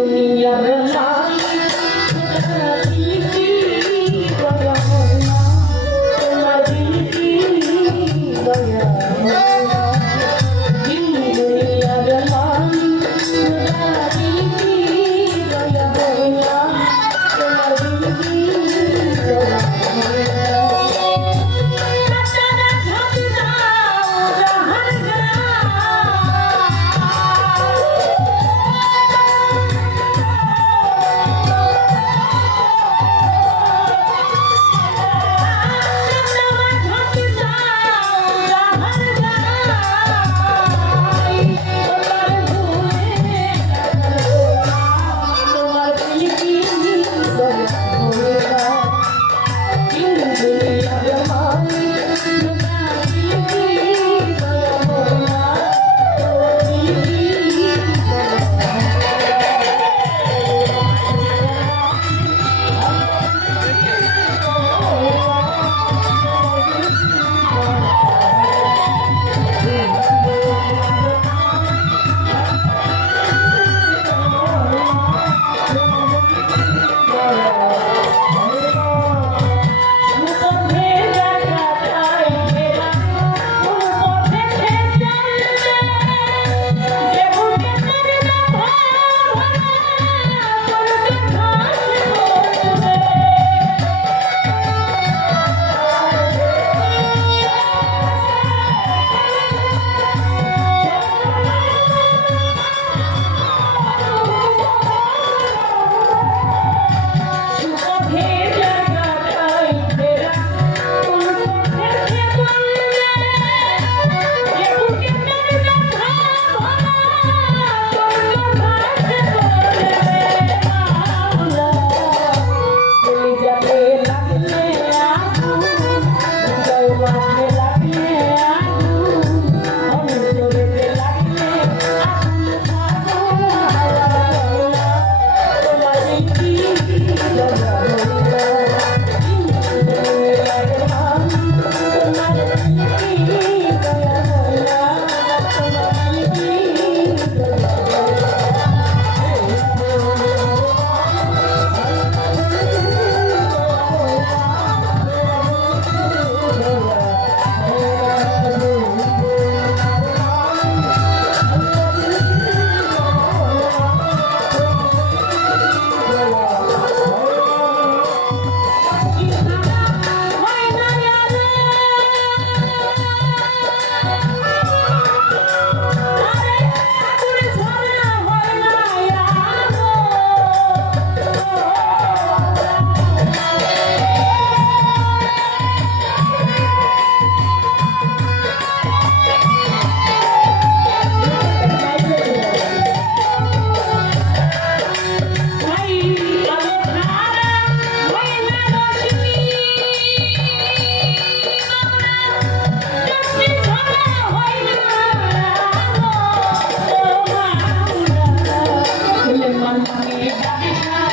দুনিয়ার We got it.